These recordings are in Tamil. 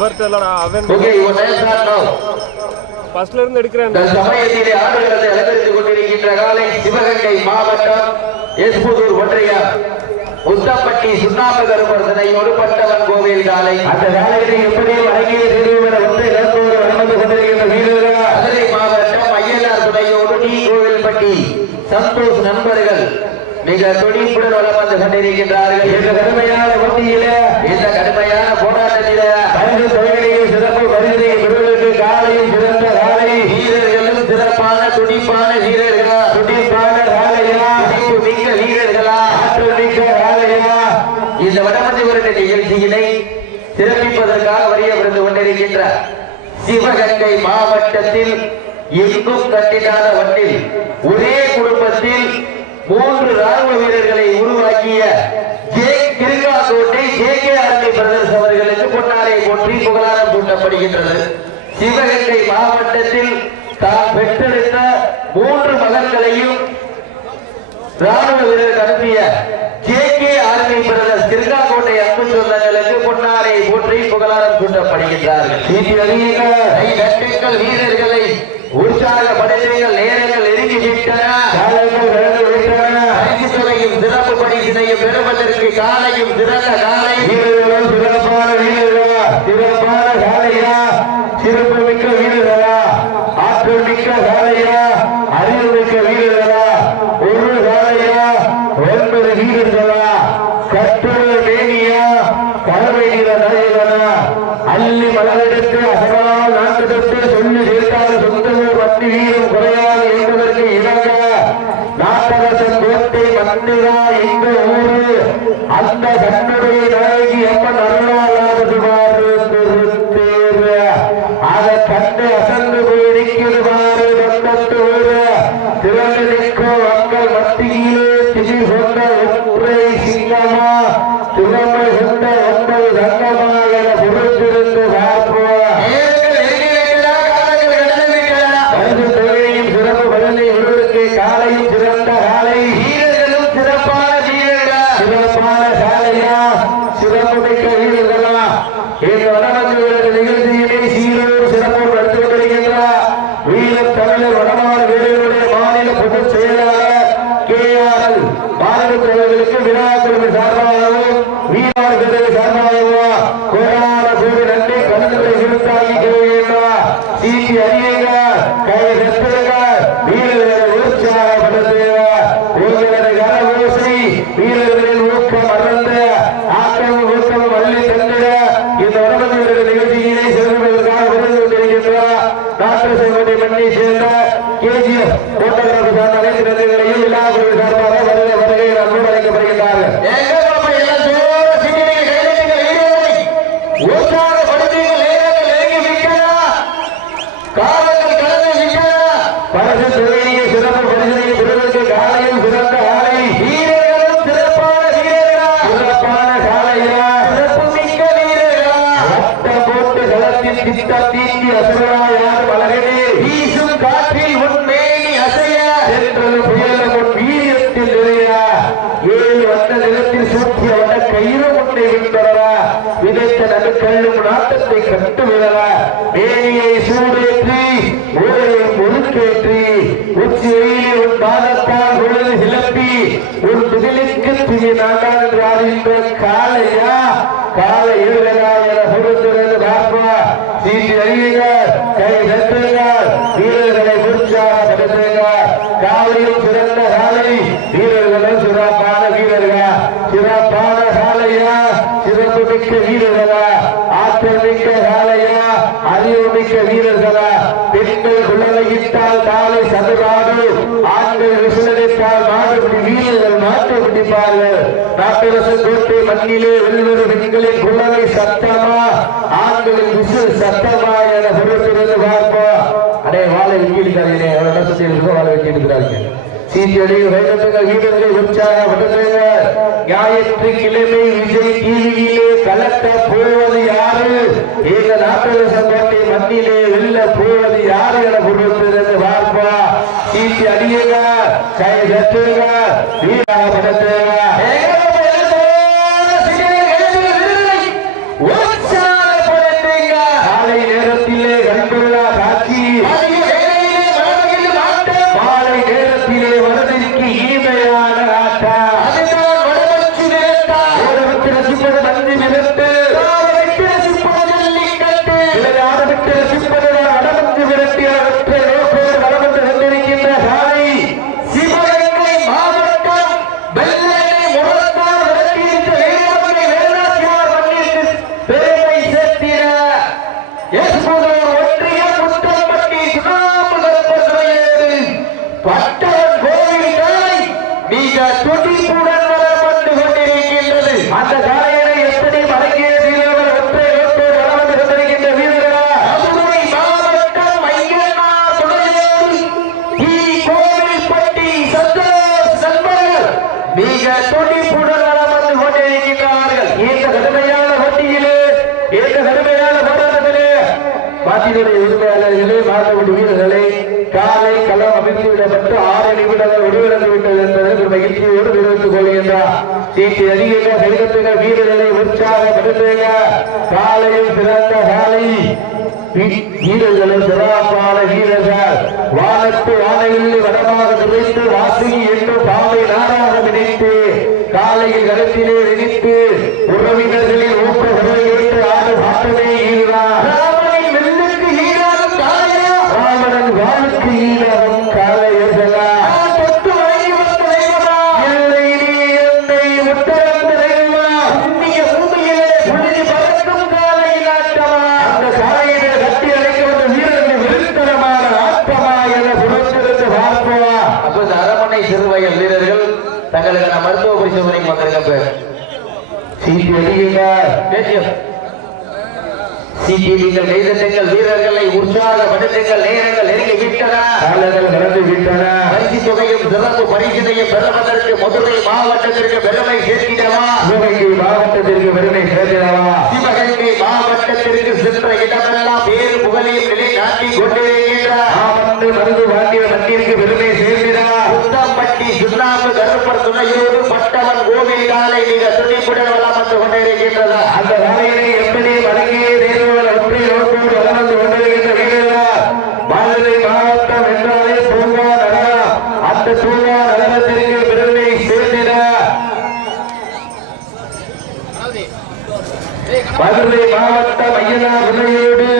இவர்கிட்ட இல்லடா அவன் ஃபர்ஸ்ட்ல இருந்து எடுக்கிறேன். சமயத்திலே ஆடுகளத்தை அலங்கரித்துக் கொண்டிருக்கின்ற காலை சிவகங்கை மாவட்டம் எஸ்புதூர் ஒன்றியம் முத்தப்பட்டி சுண்ணாம்பு கருப்பரசனையோடு பட்டவன் கோவில் காலை. அந்த காலையில் எப்படி வழங்கிய திருவிழா ஒன்றை இழந்தோடு வளர்ந்து கொண்டிருக்கின்ற வீரர்கள் மதுரை மாவட்டம் ஐயனார் துணையோடு டி. கோவில்பட்டி சந்தோஷ் நண்பர்கள் மிக துடிப்புடன் வளம் வந்து கொண்டிருக்கின்றார்கள். இந்த கடுமையான போட்டியில இந்த கடுமையான போராட்டத்தில பரிசு தொகையிலேயே சிறப்பு பரிசை பெறுவதற்கு காலையும் சிறந்த காலை வீரர்களும் சிறப்பான துடிப்பான வீரர்களா துடிப்பான காலையா துடிப்பு மிக்க வீரர்களா ஆற்றல் மிக்க காலையா இந்த வடமதி வருட நிகழ்ச்சியினை சிறப்பிப்பதற்காக வரிய விருந்து கொண்டிருக்கின்ற சிவகங்கை மாவட்டத்தில் எங்கும் கட்டிடாத ஒரே குடும்பத்தில் மூன்று ராணுவ வீரர்களை உருவாக்கிய J Kirungakottai J K army brothers அவர்களுக்கு பொன்னாரை போற்றி புகழாரம் சூட்டப்படுகின்றது. சிவகங்கை மாவட்டத்தில் தாம் பெற்றெடுத்த மூன்று மகன்களையும் ராணுவ வீரர்கள் அனுப்பிய J K army brothers Kirungakottai அன்பு சொந்தங்களுக்கு பொன்னாரை போற்றி தட்டுங்கள் வீரர்களை. உற்சாகப்படுத்துங்கள். நேரங்கள் நெருங்கி விட்டன காலங்கள் கடந்து விட்டன. பரிசு தொகையும் சிறப்பு பரிசினையும் பெறுவதற்கு காலையும் சிறந்த காலை வீரர்களும் சிறப்பான வீரர்களா சிறப்பான காலையா சிறப்பு மிக்க வீரர்களா ஆற்றல் மிக்க காலையா அறிவு மிக்க வீரர்களா ஒரு காலையா ஒன்பது வீரர்களா கட்டுரை மேனியா பறவை நிற நடைகளா அள்ளி மலரெடுத்து அசகலால் நாட்டெடுத்து சொல்லி சேர்த்தால் சொந்தமூர் வண்டி வீரம் குறையாது என்பதற்கு இணங்க நாட்டரசன் கண்ணிரா என்று எங்க ஊரு. அந்த கண்ணுடைய நாயகி அம்மன் அருளாளாவது திட்டம் தீட்டி அசுரா யார் வளரவே? வீசும் காற்றில் உன் மேனி அசைய. சென்றது புயலும் உன் வீரியத்தில் நிறைய. ஏழு வந்த நிலத்தில் சூட்டிய வந்த கயிறு முட்டை விண்பெறா விதைத்த நடுக்கல்லும் நாட்டத்தை கட்டு விழற மேனியை சூடேற்றி ஊரையை முழுக்கேற்றி உச்சி வெயிலில் உன் பாதத்தால் பொழுது கிளப்பி உன் துகிலுக்கு துணி நாடான் என்றார் இந்த காலையா காலை இருளா என பொறுத்திருந்து பார்ப்பா சீட்டி அறியுங்கள் கை தட்டுங்கள் வீரர்களை உற்சாகப்படுத்துங்கள் காலையும் சிறந்த காலை வீரர்களும் சிறப்பான வீரர்களா சிறப்பான காலையா சிறப்பு மிக்க வீரர்களா ஆற்றல் மிக்க காலையா அறிவு மிக்க வீரர்களா பெண்கள் குழந்தையிட்டால் காலை ஆண்கள் விசிலடித்தால் மாடுபிடி வீரர்கள் மாட்டு நாட்டரசு கோட்டை மண்ணிலே வெல்வது பெண்களின் குழந்தை சத்தமா? ஆண்களின் விசில் சத்தமா என பொறுத்திருந்து பார்ப்போம் அடே வாழை வெட்டியிருக்காங்க எவ்வளவு சுத்தி இருக்கோ வாழை சீட்டடி வீரர்களை உற்சாகப்படுத்துங்க விஜய் டிவியிலே கலக்க போவது யாரு? எங்க நாட்டரச கோட்டை மண்ணிலே வெல்ல போவது யாரு என சீட்டி அடியுங்க கை தட்டுங்க வீராகப்படுத்துங்க உற்சாகப்படுத்துங்க எஸ்புதூர் ஒன்றிய முத்தம்பட்டி சுனாமுகற்பதுரையோடு பட்டவன் கோவில் காலை மிக துடிப்புடன் வலம் வந்து கொண்டிருக்கின்றது அந்த காலையினை எப்படி மடங்கிய வீரர்கள் ஒற்றை நோக்கோடு வலம் வந்து கொண்டிருக்கின்ற வீரர்களா மதுரை மாவட்டம் ஐயனார் துணையோடு ஈ கோவில்பட்டி சந்தோஷ் நண்பர்கள் மிக துடிப்புடன் வலம் வந்து கொண்டிருக்கின்றார்கள் இந்த கடுமையான போட்டியிலே இந்த கடுமையான போராட்டத்திலே பாட்டினுடைய உரிமையாளர்களே மாற்றப்பட்ட வீரர்களே காலை களம் அமைத்து விடப்பட்டு ஆறு நிமிடங்கள் விடுவிடந்து விட்டது என்பதற்கு மகிழ்ச்சியோடு தெரிவித்துக் கொள்கின்றார். சீட்டி அதிக சைவத்தின வீரர்களை உற்சாகப்படுத்துங்க காலையில் பிறந்த காலை. வீரர்களும் சிறப்பான வீரர்கள். வானத்து வானையில் வடமாக நிறைத்து வாசுகி என்னும் பாம்பை நாராக நினைத்து காலையில் கருத்திலே நினைத்து உறவினர்களின் ஊக்க தங்களுக்கான மருத்துவ பரிசோதனைக்கு வந்திருக்க சீட்டு அடியுங்க பேசியம் சீட்டி நீங்கள் கைதட்டுங்கள் வீரர்களை உற்சாகப்படுத்துங்கள் நேரங்கள் நெருங்கி விட்டன காலங்கள் நடந்து விட்டன பரிசு தொகையும் சிறப்பு பரிசினையும் பெறுவதற்கு மதுரை மாவட்டத்திற்கு பெருமை சேர்க்கிறவா சிவகங்கை மாவட்டத்திற்கு பெருமை சேர்க்கிறவா சிவகங்கை மாவட்டத்திற்கு சென்ற இடமெல்லாம் வேறு புகழையும் நிலை நாட்டிக் கொண்டிருக்கின்ற மருந்து வாங்கிய மண்ணிற்கு பெருமை புத்தம்பட்டி சுண்ணாம்பு கருப்பர் துணையோடு பட்டவன் கோவில் காலை மிக துணிப்புடன் வளம் வந்து கொண்டிருக்கின்றது அந்த வேலையினை எப்படி வழங்கிய தேர்வுகள் எப்படி நோக்கோடு வளம் வந்து கொண்டிருக்கின்ற வீரர்கள்? மதுரை மாவட்டம் என்றாலே பூங்கா நகரம். அந்த சூழ்நிலை நகரத்திற்கு பெருமை சேர்க்கிறார் மதுரை மாவட்டம் ஐயனார் துணையோடு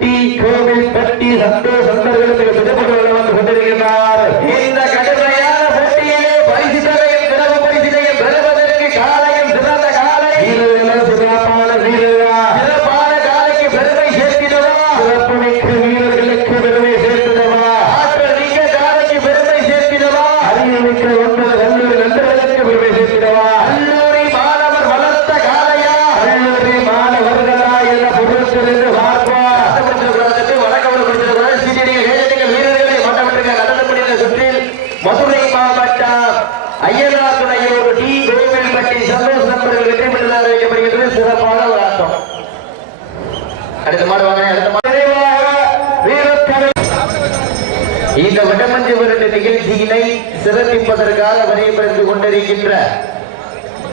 டி கோவில் பட்டி சந்தோஷ் சந்தர்களுக்கு விடுபட்டு வந்து கொண்டிருக்கிறார் இந்த கடுமையான போட்டியிலே பரிசு தொகையும் சிறப்பு பரிசினையும் பெறுவதற்கு காலையும் சிறந்த காலை வீரர்கள் சிறப்பான வீரர்களா சிறப்பான காலைக்கு பெருமை சேர்க்கிறதா சிறப்பு மிக்க வீரர்களுக்கு பெருமை சேர்க்கிறதா ஆற்றல் மிக்க காலைக்கு பெருமை சேர்க்கிறதா அறிவு மிக்க ஒன்பது கல்லூரி நண்பர்களுக்கு பெருமை சேர்க்கிறதா கல்லூரி மாணவர் வளர்த்த காலையா கல்லூரி மாணவர்களா என்ற பொருட்களிலிருந்து பார்ப்போம் மதுரை மாவட்டம் ஐயனார் துணையோடு டி கோவில்பட்டி சந்தோஷ் நண்பர்கள் வெற்றி பெற்றதாக வைக்கப்படுகிறது சிறப்பான ஒரு ஆட்டம் அடுத்த மாடு வாங்க அடுத்த மாடு. இந்த வடமஞ்சு வருட நிகழ்ச்சியினை சிறப்பிப்பதற்காக வரையப்படுத்திக் கொண்டிருக்கின்ற